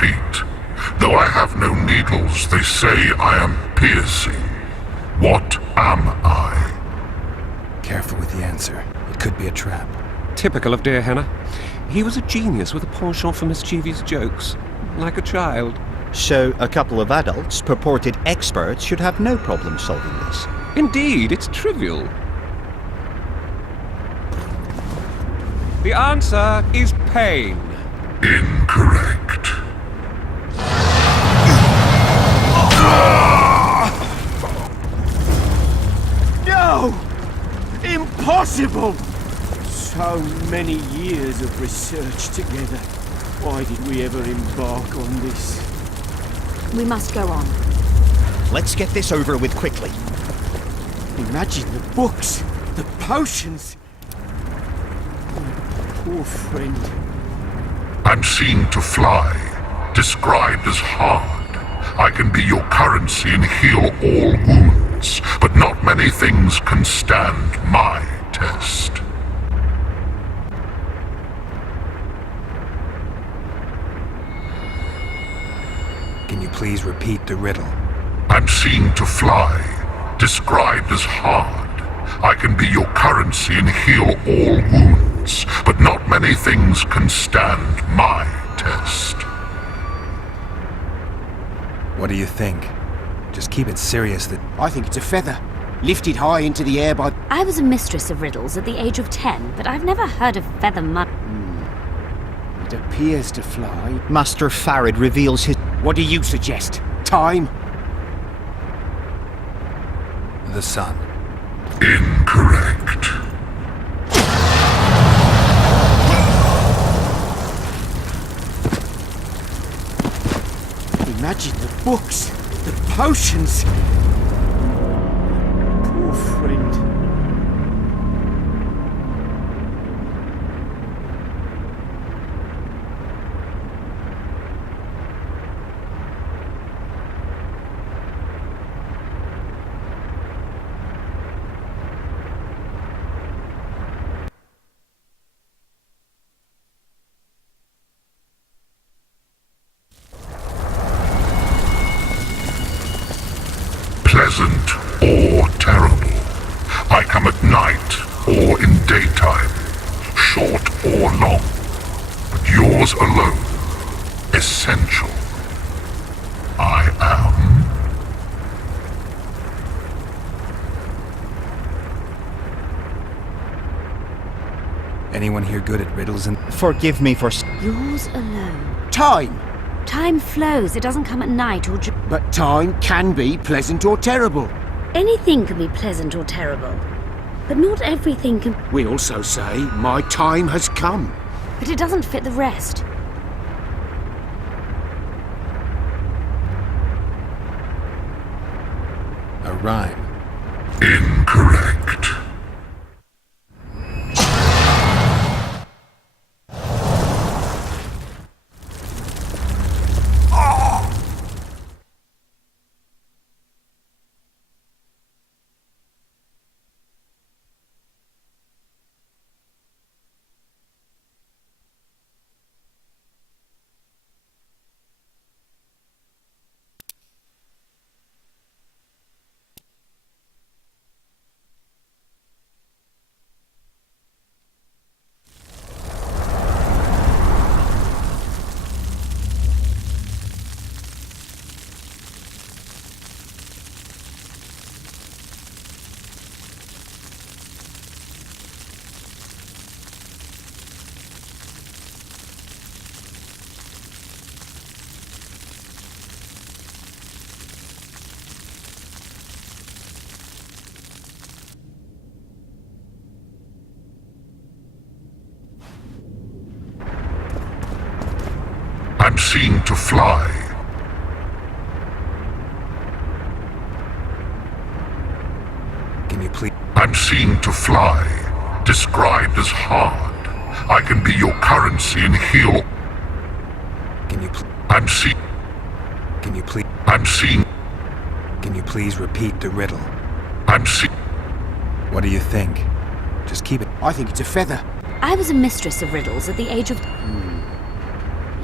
feet. Though I have no needles, they say I am piercing. What am I? Careful with the answer. It could be a trap. Typical of dear Hannah. He was a genius with a penchant for mischievous jokes, like a child. So a couple of adults, purported experts, should have no problem solving this. Indeed, it's trivial. The answer is pain. Incorrect. No! Impossible! So many years of research together. Why did we ever embark on this? We must go on. Let's get this over with quickly. Imagine the books, the potions. My poor friend. I'm seen to fly, described as hard. I can be your currency and heal all wounds, but not many things can stand my test. Can you please repeat the riddle? I'm seen to fly, described as hard. I can be your currency and heal all wounds, but not many things can stand my test. What do you think? Just keep it serious that... I think it's a feather, lifted high into the air by... I was a mistress of riddles at the age of 10, but I've never heard of feather mud. It appears to fly. Master Farid reveals his... What do you suggest? Time? The sun. Incorrect. Imagine the books, the potions. Poor friend. Pleasant or terrible. I come at night or in daytime, short or long, but yours alone, essential. I am. Anyone here good at riddles and... Forgive me for... Yours alone. Time! Time flows. It doesn't come at night or... But time can be pleasant or terrible. Anything can be pleasant or terrible. But not everything can... We also say, my time has come. But it doesn't fit the rest. a rhyme. Incorrect. I'm seen to fly. Can you please... I'm seen to fly, described as hard. I can be your currency and heal. Can you I'm seen. Can you please... I'm seen. Can you please repeat the riddle? I'm seen. What do you think? Just keep it... I think it's a feather. I was a mistress of riddles at the age of...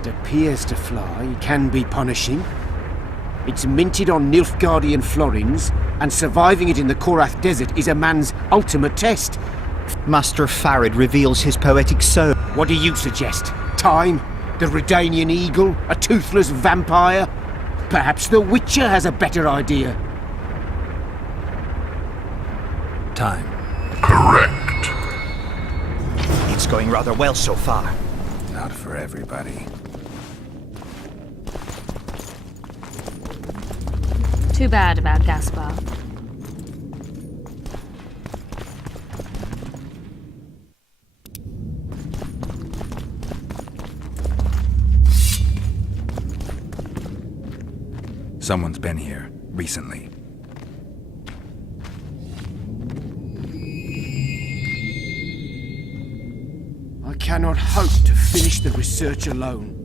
It appears to fly, can be punishing. It's minted on Nilfgaardian florins, and surviving it in the Korath Desert is a man's ultimate test. Master Farid reveals his poetic soul. What do you suggest? Time? The Redanian eagle? A toothless vampire? Perhaps the Witcher has a better idea. Time. Correct. It's going rather well so far. Not for everybody. Too bad about Gaspar. Someone's been here recently. I cannot hope to finish the research alone.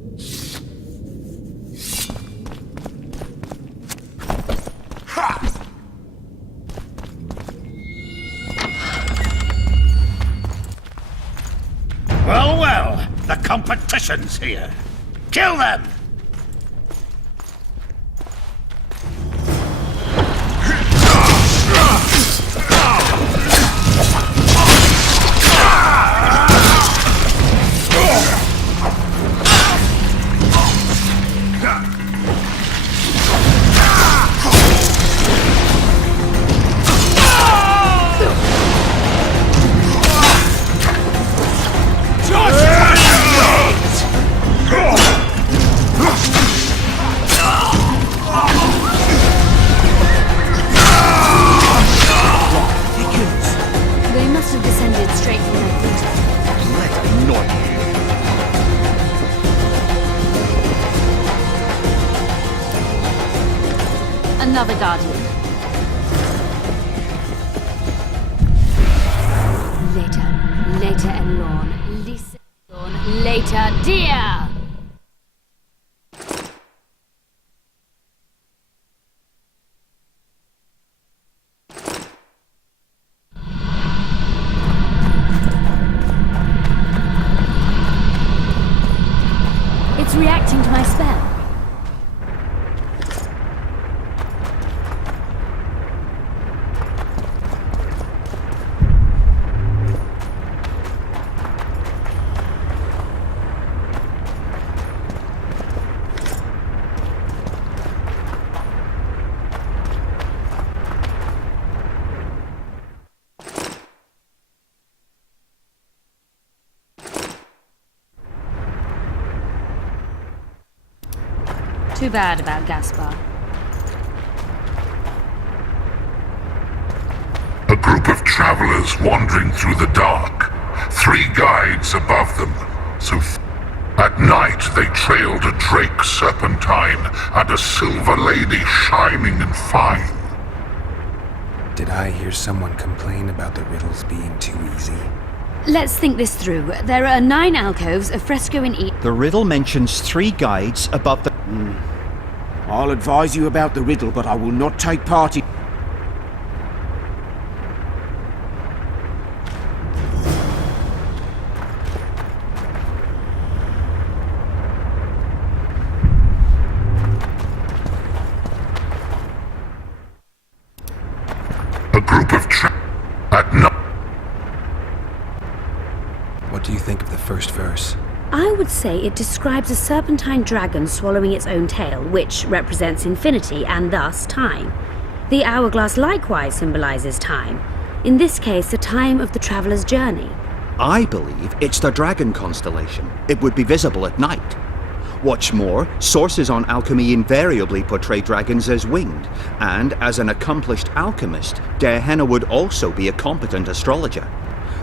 Well, well, the competition's here. Kill them! They must have descended straight from their feet. Another guardian. Later, and Lorn. Lisa, Lorn. Later, dear! It's reacting to my spell. Too bad about Gaspar. A group of travelers wandering through the dark. 3 guides above them. At night they trailed a drake serpentine and a silver lady shining and fine. Did I hear someone complain about the riddles being too easy? Let's think this through. There are 9 alcoves, a fresco in each. The riddle mentions 3 guides above the... I'll advise you about the riddle, but I will not take part in... A group of at night. What do you think of the first verse? I would say it describes a serpentine dragon swallowing its own tail, which represents infinity and thus time. The hourglass likewise symbolizes time. In this case, the time of the traveler's journey. I believe it's the dragon constellation. It would be visible at night. What's more, sources on alchemy invariably portray dragons as winged, and as an accomplished alchemist, Gehenna would also be a competent astrologer.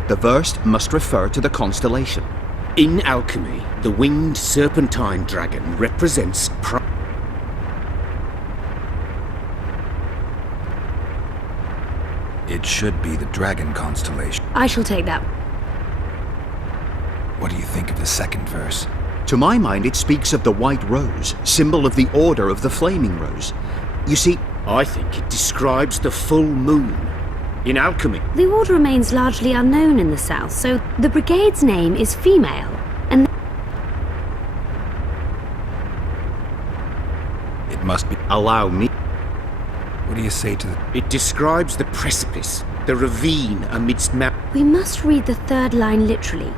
The verse must refer to the constellation. In alchemy, the winged serpentine dragon represents It should be the dragon constellation. I shall take that. What do you think of the second verse? To my mind, it speaks of the white rose, symbol of the Order of the Flaming Rose. You see, I think it describes the full moon. In alchemy, The order remains largely unknown in the south, so the brigade's name is female, and must be. Allow me. What do you say to the... It describes the precipice, the ravine amidst mountains. We must read the third line literally.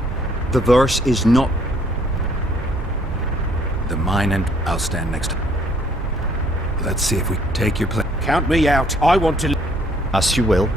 The verse is not. The mine, and I'll stand next to... Let's see if we take your place. Count me out. I want to... As you will.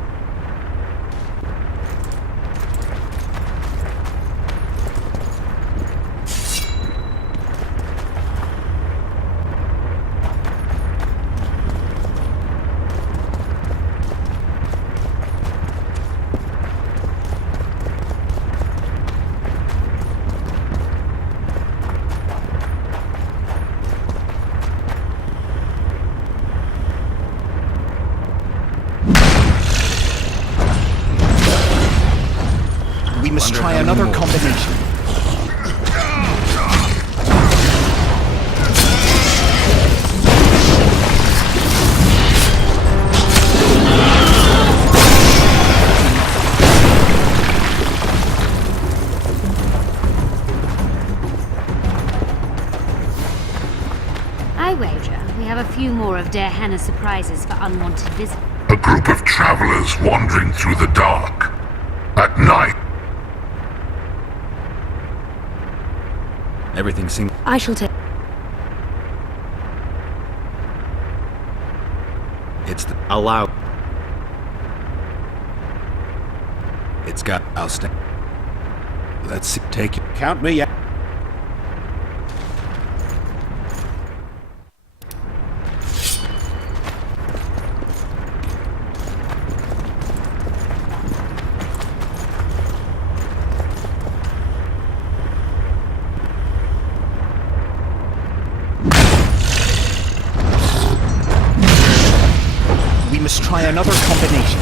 We must try another combination. I wager we have a few more of Der Henna's surprises for unwanted visitors. A group of travelers wandering through the dark. At night. Everything seems... I shall take... It's the... Allow. It's got... I'll stand... Let's see. Take it. Count me out. We must try another combination.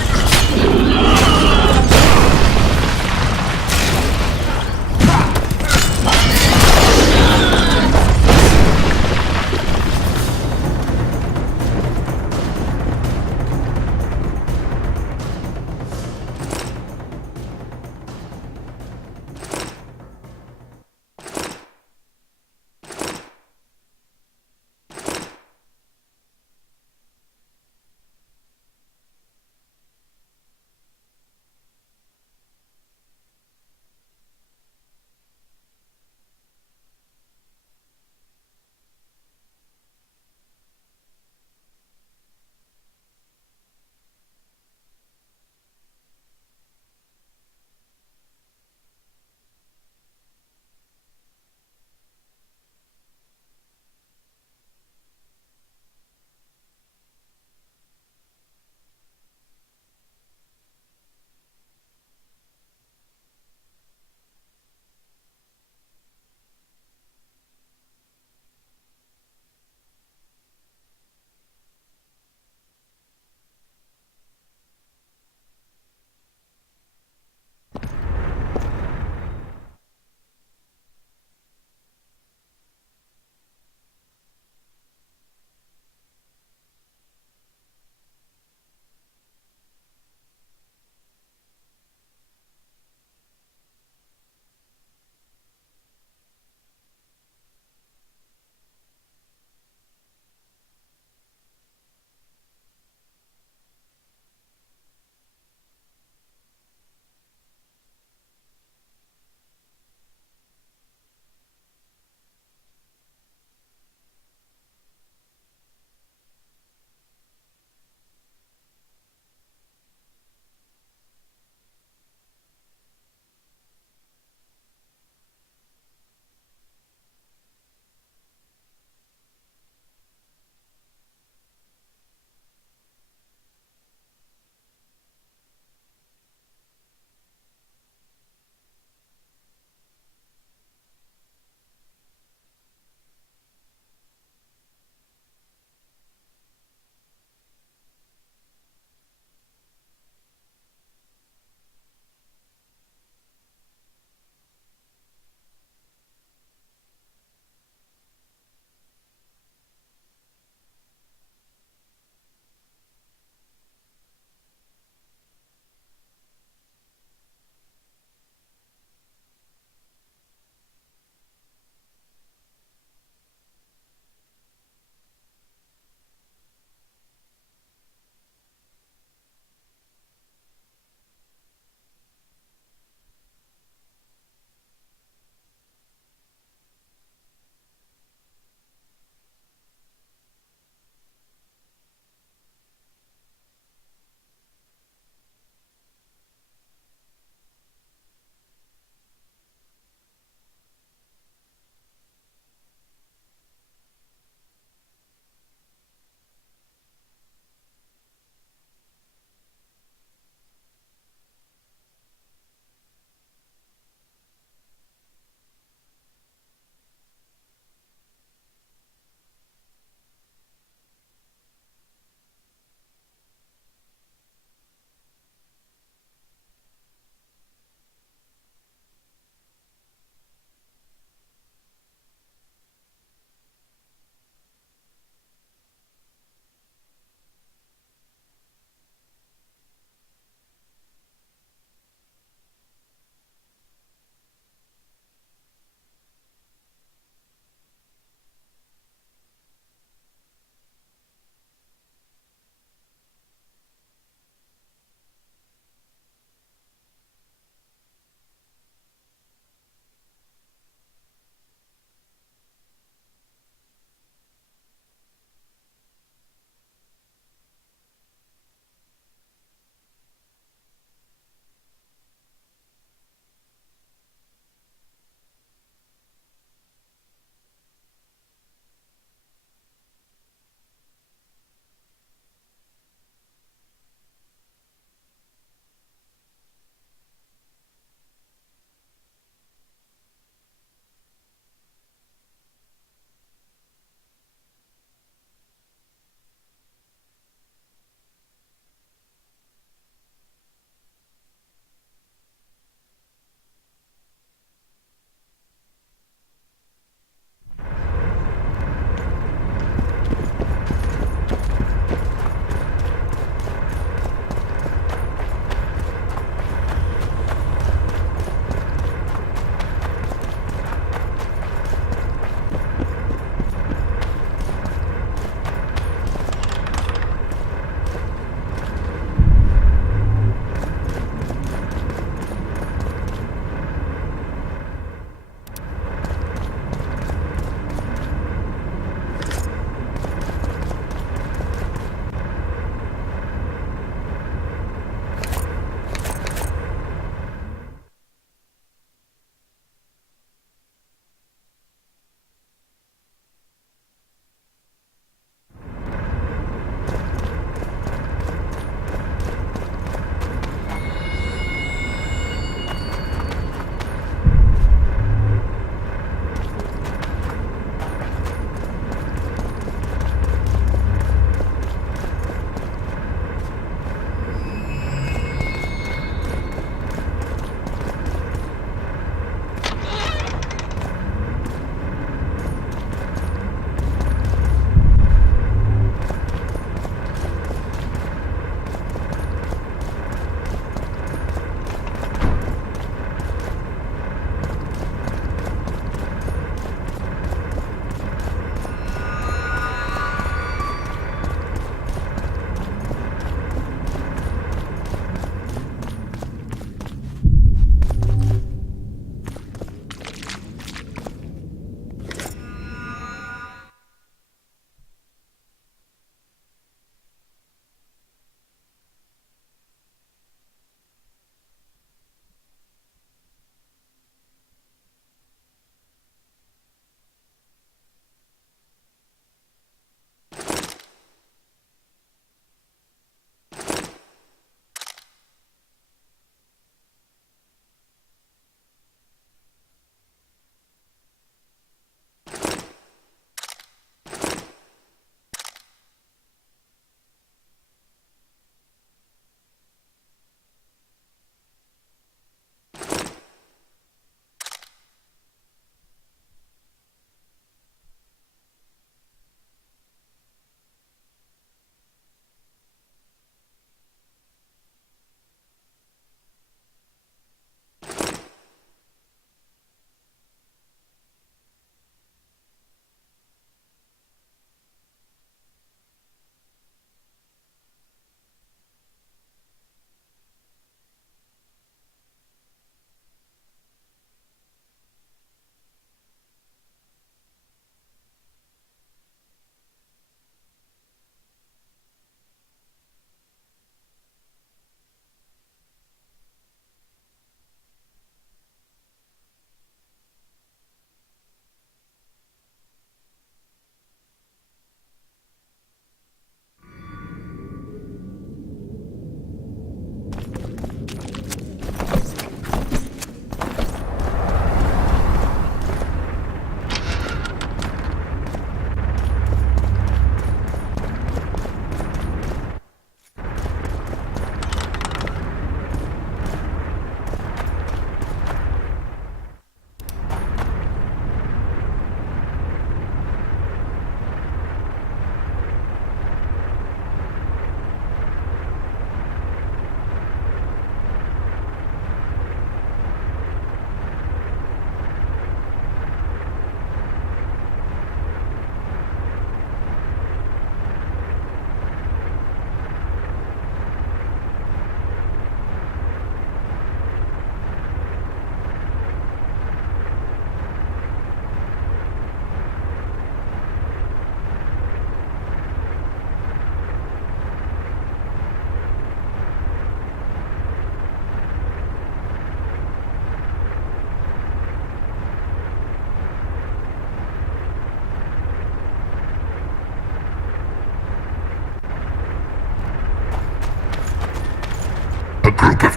group of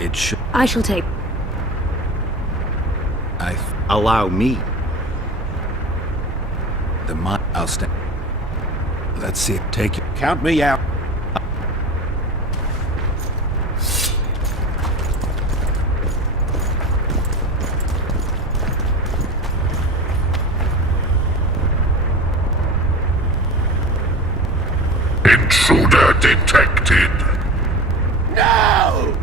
It should. I shall take... Allow me. I'll stay. Let's see. Take it. Count me out. intruder detected. No!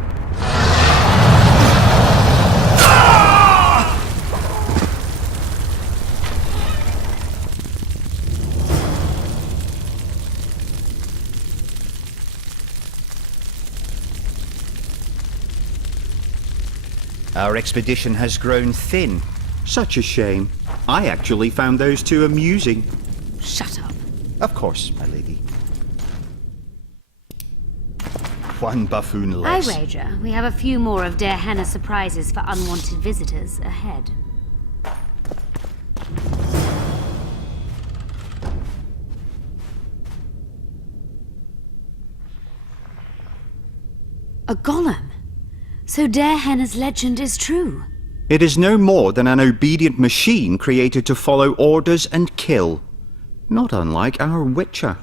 Our expedition has grown thin. Such a shame. I actually found those two amusing. Shut up. Of course, my lady. One buffoon I less. wager we have a few more of Der Henna surprises for unwanted visitors ahead. A golem? So Der Henna's legend is true? It is no more than an obedient machine created to follow orders and kill. Not unlike our Witcher.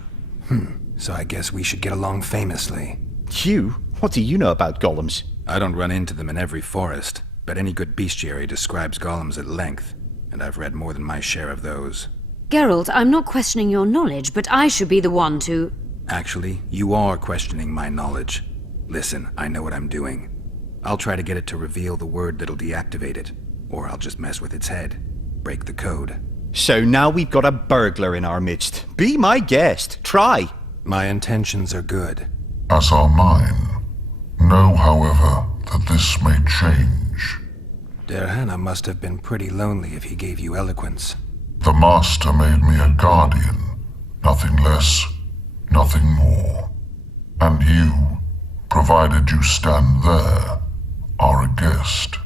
So I guess we should get along famously. You? What do you know about golems? I don't run into them in every forest, but any good bestiary describes golems at length, and I've read more than my share of those. Geralt, I'm not questioning your knowledge, but I should be the one to... Actually, you are questioning my knowledge. Listen, I know what I'm doing. I'll try to get it to reveal the word that'll deactivate it, or I'll just mess with its head. Break the code. So now we've got a burglar in our midst. Be my guest. Try. My intentions are good. As are mine. Know, however, that this may change. Der Henna must have been pretty lonely if he gave you eloquence. The Master made me a guardian. Nothing less, nothing more. And you, provided you stand there, are a guest.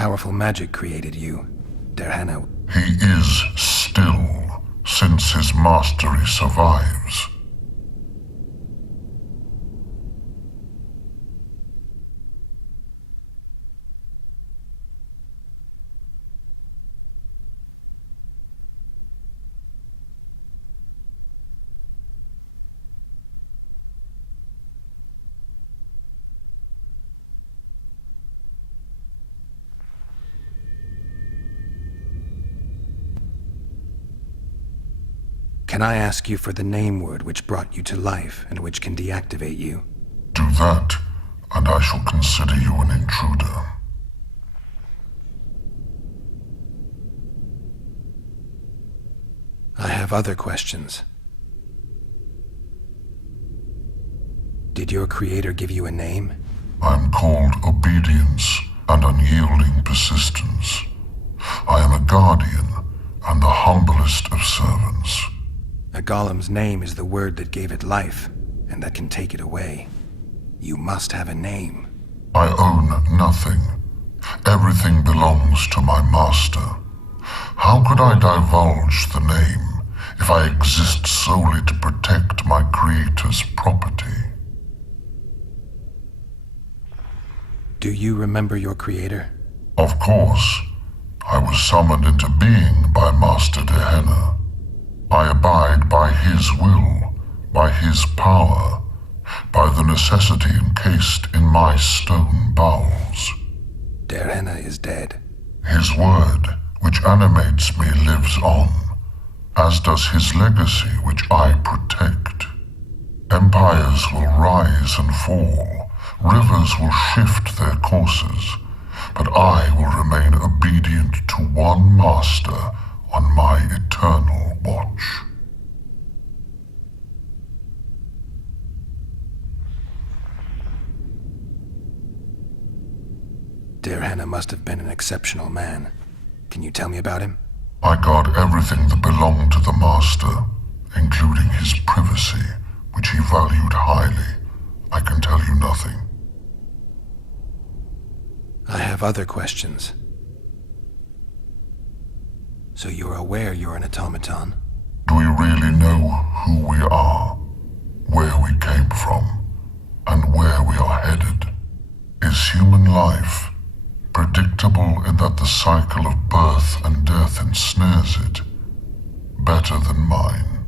Powerful magic created you, Der Henna. He is still, since his mastery survives. Can I ask you for the name word which brought you to life and which can deactivate you? Do that, and I shall consider you an intruder. I have other questions. Did your creator give you a name? I'm called obedience and unyielding persistence. I am a guardian and the humblest of servants. A golem's name is the word that gave it life, and that can take it away. You must have a name. I own nothing. Everything belongs to my master. How could I divulge the name if I exist solely to protect my creator's property? Do you remember your creator? Of course. I was summoned into being by Master Der Henna. I abide by his will, by his power, by the necessity encased in my stone bowels. Derhenna is dead. His word, which animates me, lives on, as does his legacy, which I protect. Empires will rise and fall, rivers will shift their courses, but I will remain obedient to one master on my eternal watch. Derhenna must have been an exceptional man. Can you tell me about him? I guard everything that belonged to the master, including his privacy, which he valued highly. I can tell you nothing. I have other questions. So you're aware you're an automaton? Do we really know who we are, where we came from, and where we are headed? Is human life predictable in that the cycle of birth and death ensnares it, better than mine?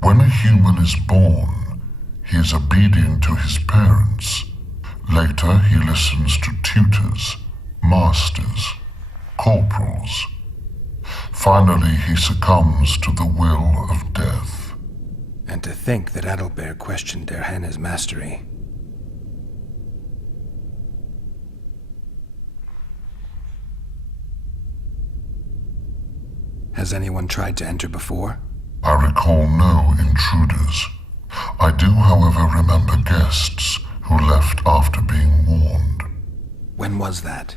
When a human is born, he is obedient to his parents. Later, he listens to tutors, masters, corporals. Finally, he succumbs to the will of death. And to think that Adalbert questioned Derhenna's mastery. Has anyone tried to enter before? I recall no intruders. I do, however, remember guests who left after being warned. When was that?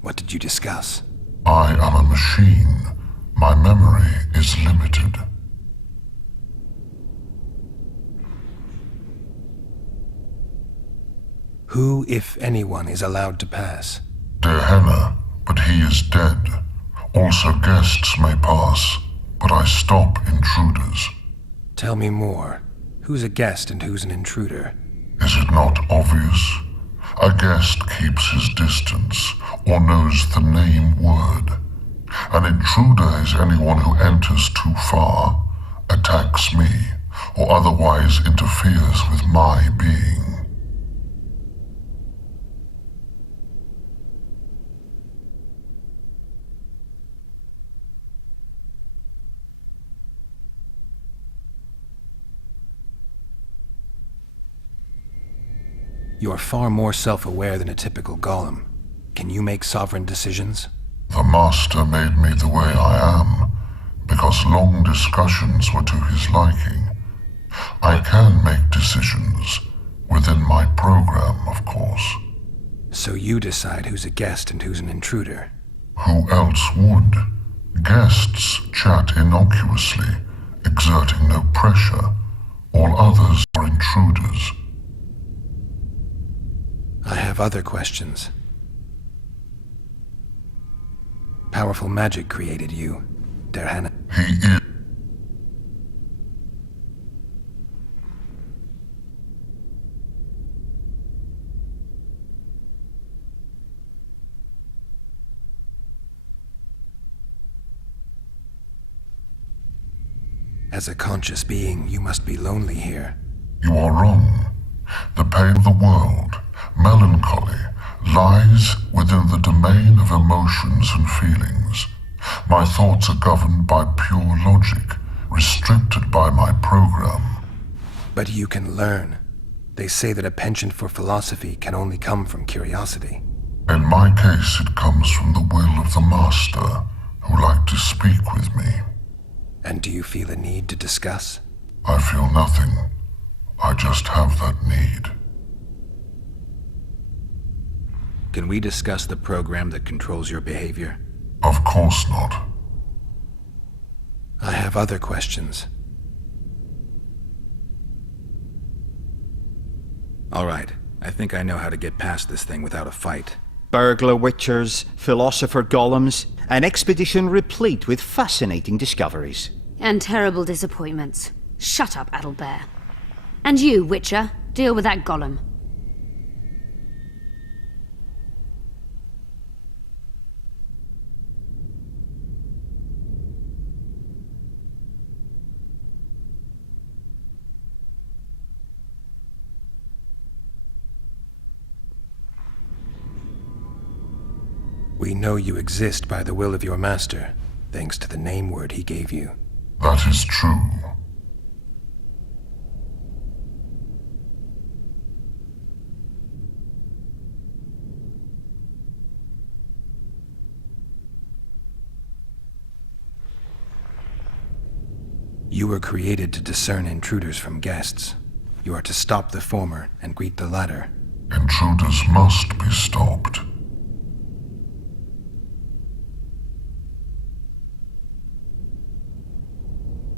What did you discuss? I am a machine. My memory is limited. Who, if anyone, is allowed to pass? Derhenna, but he is dead. Also guests may pass, but I stop intruders. Tell me more. Who's a guest and who's an intruder? Is it not obvious? A guest keeps his distance, or knows the name word. An intruder is anyone who enters too far, attacks me, or otherwise interferes with my being. You're far more self-aware than a typical golem. Can you make sovereign decisions? The master made me the way I am, because long discussions were to his liking. I can make decisions, within my program, of course. So you decide who's a guest and who's an intruder. Who else would? Guests chat innocuously, exerting no pressure. All others are intruders. I have other questions. Powerful magic created you, Derhenna. He is. As a conscious being, you must be lonely here. You are wrong. The pain of the world, melancholy, lies within the domain of emotions and feelings. My thoughts are governed by pure logic, restricted by my program. But you can learn. They say that a penchant for philosophy can only come from curiosity. In my case, it comes from the will of the master, who liked to speak with me. And do you feel a need to discuss? I feel nothing. I just have that need. Can we discuss the program that controls your behavior? Of course not. I have other questions. All right. I think I know how to get past this thing without a fight. Burglar witchers, philosopher golems, an expedition replete with fascinating discoveries. And terrible disappointments. Shut up, Adalbert. And you, Witcher, deal with that golem. We know you exist by the will of your master, thanks to the name word he gave you. That is true. You were created to discern intruders from guests. You are to stop the former and greet the latter. Intruders must be stopped.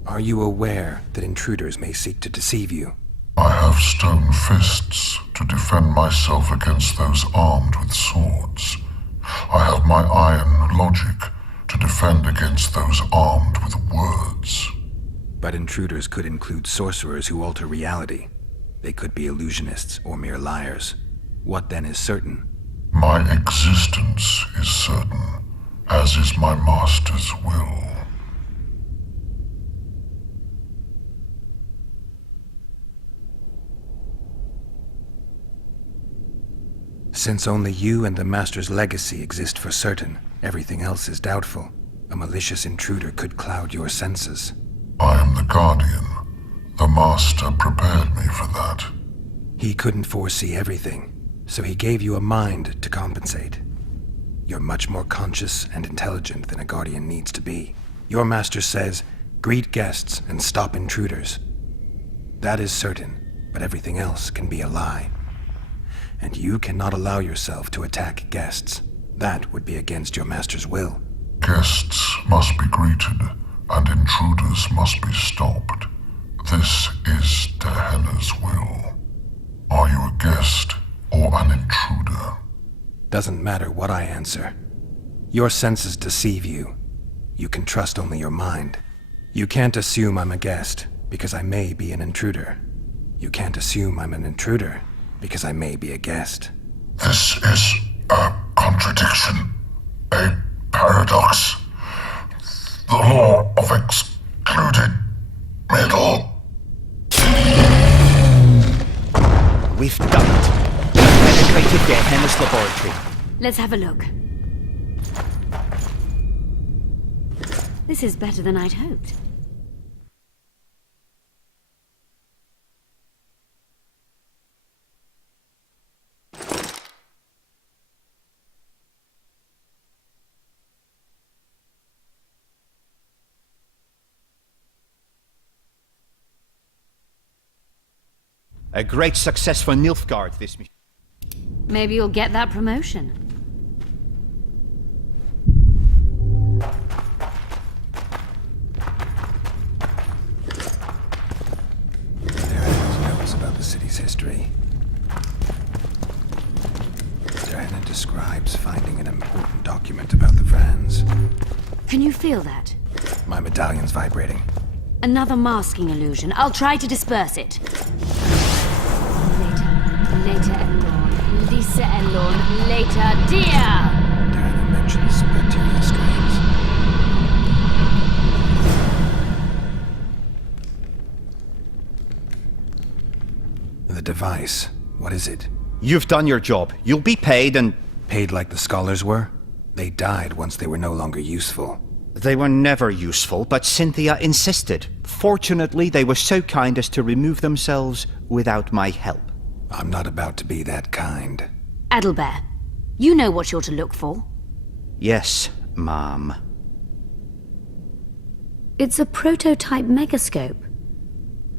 Are you aware that intruders may seek to deceive you? I have stone fists to defend myself against those armed with swords. I have my iron logic to defend against those armed with words. But intruders could include sorcerers who alter reality. They could be illusionists or mere liars. What then is certain? My existence is certain, as is my master's will. Since only you and the Master's legacy exist for certain, everything else is doubtful. A malicious intruder could cloud your senses. I am the Guardian. The Master prepared me for that. He couldn't foresee everything, so he gave you a mind to compensate. You're much more conscious and intelligent than a Guardian needs to be. Your Master says, greet guests and stop intruders. That is certain, but everything else can be a lie. And you cannot allow yourself to attack guests. That would be against your Master's will. Guests must be greeted, and intruders must be stopped. This is Gehenna's will. Are you a guest or an intruder? Doesn't matter what I answer. Your senses deceive you. You can trust only your mind. You can't assume I'm a guest, because I may be an intruder. You can't assume I'm an intruder, because I may be a guest. This is a contradiction, a paradox. The law of excluded middle. We've done it. We've penetrated Gehenna's laboratory. Let's have a look. This is better than I'd hoped. A great success for Nilfgaard, this mission. Maybe you'll get that promotion. There are notes about the city's history. Gehenna describes finding an important document about the Vrans. Can you feel that? My medallion's vibrating. Another masking illusion. I'll try to disperse it. Later, Elorn. Lisa Elorn. Later, dear! Gehenna mentions bacteria strains. The device. What is it? You've done your job. You'll be paid and... Paid like the scholars were? They died once they were no longer useful. They were never useful, but Cynthia insisted. Fortunately, they were so kind as to remove themselves without my help. I'm not about to be that kind. Adelbert, you know what you're to look for. Yes, Ma'am. It's a prototype megascope.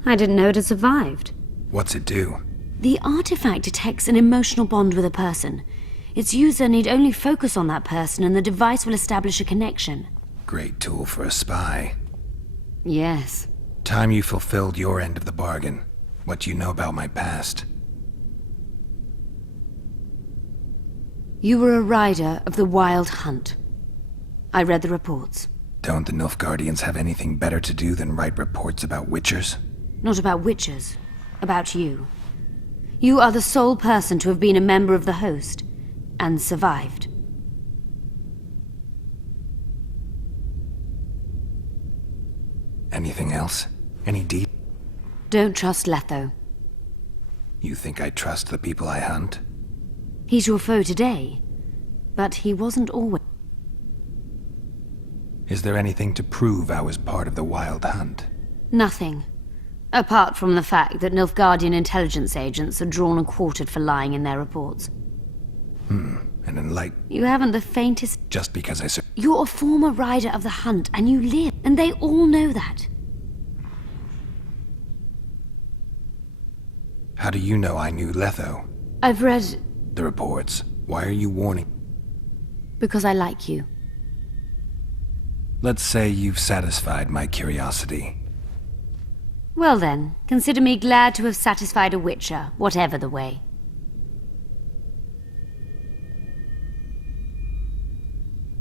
I didn't know it had survived. What's it do? The artifact detects an emotional bond with a person. Its user need only focus on that person and the device will establish a connection. Great tool for a spy. Yes. Time you fulfilled your end of the bargain. What do you know about my past? You were a rider of the Wild Hunt. I read the reports. Don't the Nilfgaardians have anything better to do than write reports about witchers? Not about witchers. About you. You are the sole person to have been a member of the host, and survived. Anything else? Any deed? Don't trust Letho. You think I trust the people I hunt? He's your foe today. but he wasn't always. Is there anything to prove I was part of the Wild Hunt? Nothing. Apart from the fact that Nilfgaardian intelligence agents are drawn and quartered for lying in their reports. And You haven't the faintest... just because I You're a former rider of the Hunt, and you live, and they all know that. How do you know I knew Letho? I've read... The reports. Why are you warning? because I like you. Let's say you've satisfied my curiosity. Well then, consider me glad to have satisfied a Witcher, whatever the way.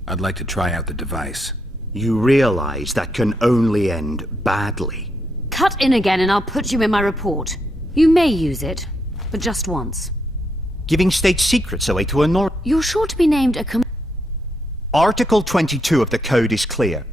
I'd like to try out the device. You realize that can only end badly. Cut in again and I'll put you in my report. You may use it, but just once. Giving state secrets away to a You're sure to be named a Article 22 of the Code is clear.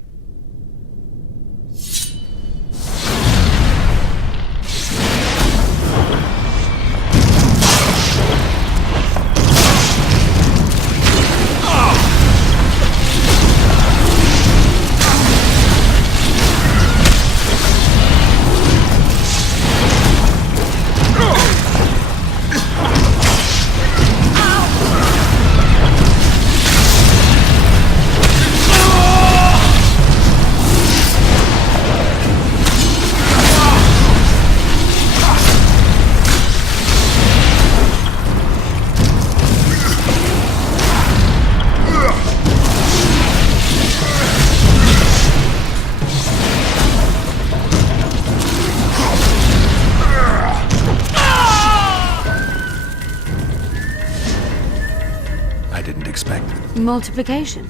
multiplication.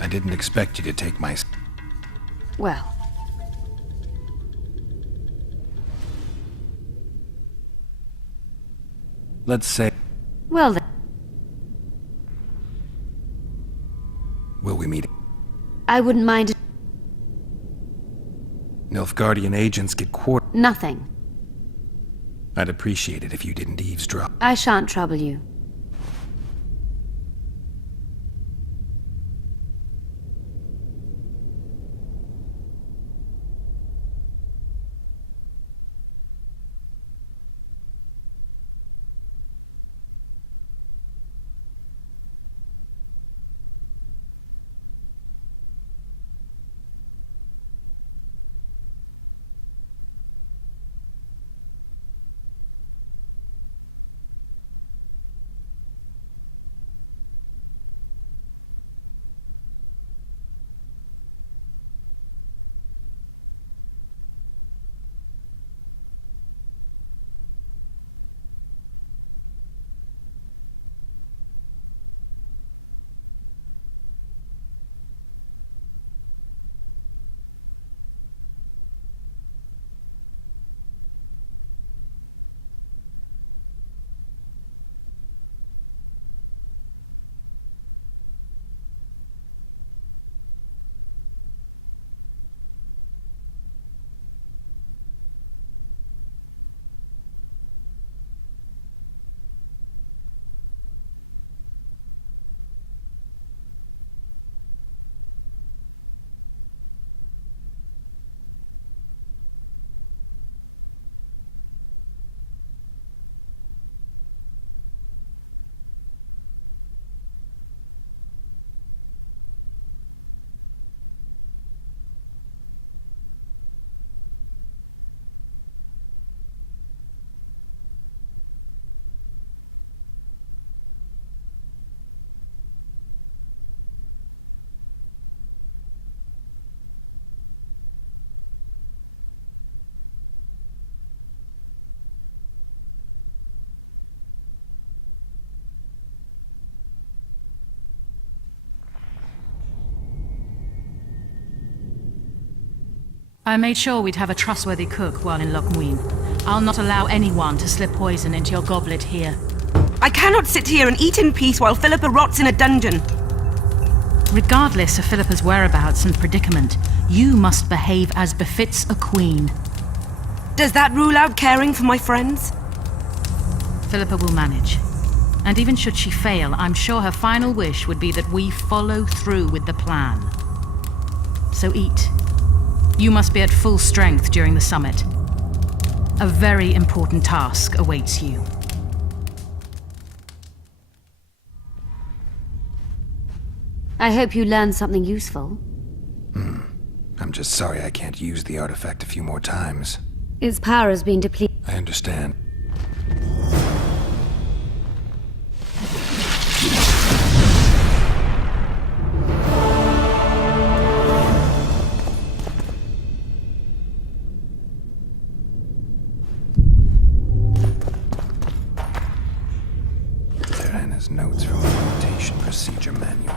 I didn't expect you to take my... Well. Let's say... Well then. Will we meet? I wouldn't mind... Nilfgaardian agents get quartered. Nothing. I'd appreciate it if you didn't eavesdrop. I shan't trouble you. I made sure we'd have a trustworthy cook while in Lochmuin. I'll not allow anyone to slip poison into your goblet here. I cannot sit here and eat in peace while Philippa rots in a dungeon. Regardless of Philippa's whereabouts and predicament, you must behave as befits a queen. Does that rule out caring for my friends? Philippa will manage. And even should she fail, I'm sure her final wish would be that we follow through with the plan. So eat. You must be at full strength during the summit. A very important task awaits you. I hope you learned something useful. I'm just sorry I can't use the artifact a few more times. Its power has been depleted. I understand. Diana's notes from the rotation procedure manual.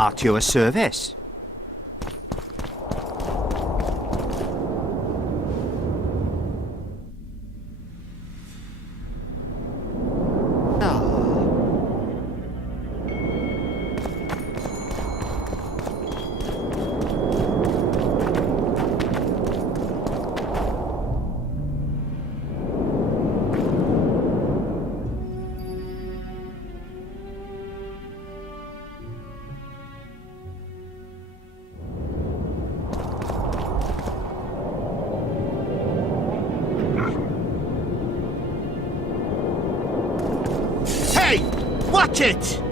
At your service. Hey! Watch it!